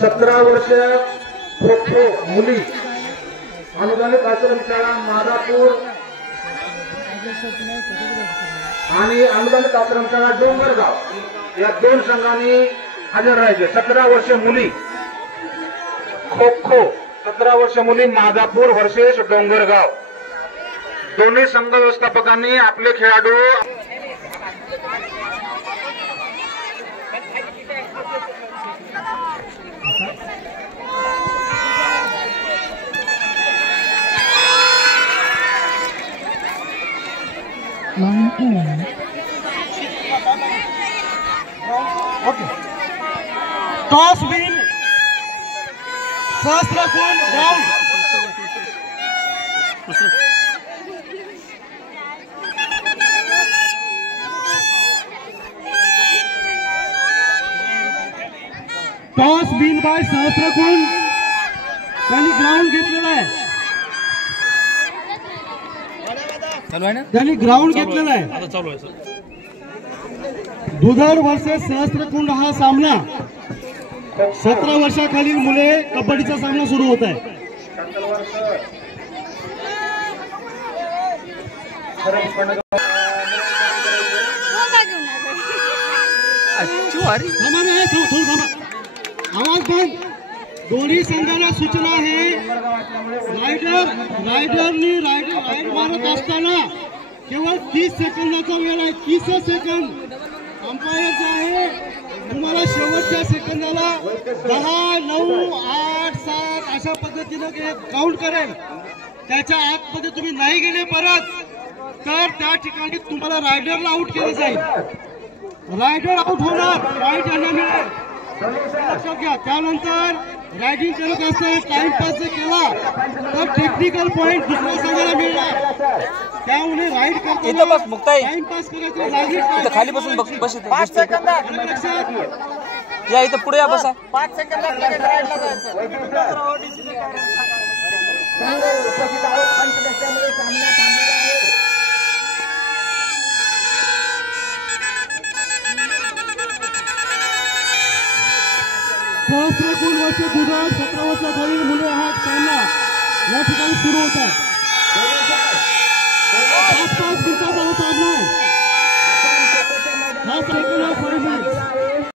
सतरा वर्ष मुली अनुदानित आश्रम शाळा माधापूर आणि अनुदानित आश्रम शाळा डोंगरगाव या दोन संघांनी हजर राहायचे। 17 वर्ष मुली खो खो 17 वर्ष मुली माधापूर वर्सेस डोंगरगाव दोन्ही संघ व्यवस्थापकांनी आपले खेळाडू toss win Sahastrakund ground toss win bye Sahastrakund त्यांनी ग्राउंड घेतलेला आहे। त्यांनी ग्राउंड घेतलेला आहे। दुधाळ वर्सेस सहस्त्रकुंड हा सामना 17 वर्षाखालील मुले कबड्डीचा सामना सुरू होत आहे। आवाज बंद। दोन्ही संघाला सूचना आहे रायडरनी राईड मारत असताना केवळ 30 सेकंदाचा वेळ आहे। 30 सेकंद अंपायर जे आहे तुम्हाला शेवटच्या सेकंदाला 10 9 8 7 अशा पद्धतीने काउंट करेल। त्याच्या आतमध्ये तुम्ही नाही गेले परत तर त्या ठिकाणी तुम्हाला रायडरला आउट केलं जाईल। रायडर आउट होणार पॉईंट यांना मिळेल लक्षात घ्या। त्यानंतर रायडिंग करत असताना टाइमपास जर केला तर टेक्निकल पॉईंट दुसऱ्या संघाला मिळणार। त्यामुळे राईड करताना टाइमपास करायचं खाली बसून बस 5 सेकंद या इथं पुढे या बसा 5 सेकंदात लगेच राईडला जायचं। सहस्त्रकुंड वर्ष दुधाळ 17 वर्षाखालील मुले हा सामना या ठिकाणी सुरू होतात। 5 मिनिटाचा हा सामना आहे। हा सेकंड